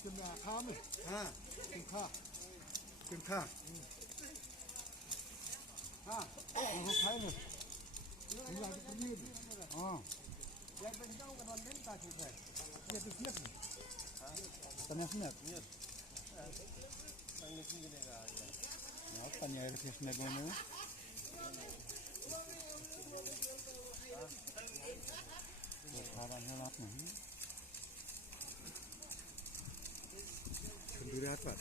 เป็นยาค้าไหมเป็นข้าเป็นข้าของใครเนี่ยเป็นยาที่ยืดอ๋อยังเป็นเจ้ากันวันเล่นตาถูกเลยยังเป็นเทียบตอนนี้เทียบตอนนี้เทียบในบนนู้นพาบ้านให้รับหน่อยคุณดูได้ป่ะ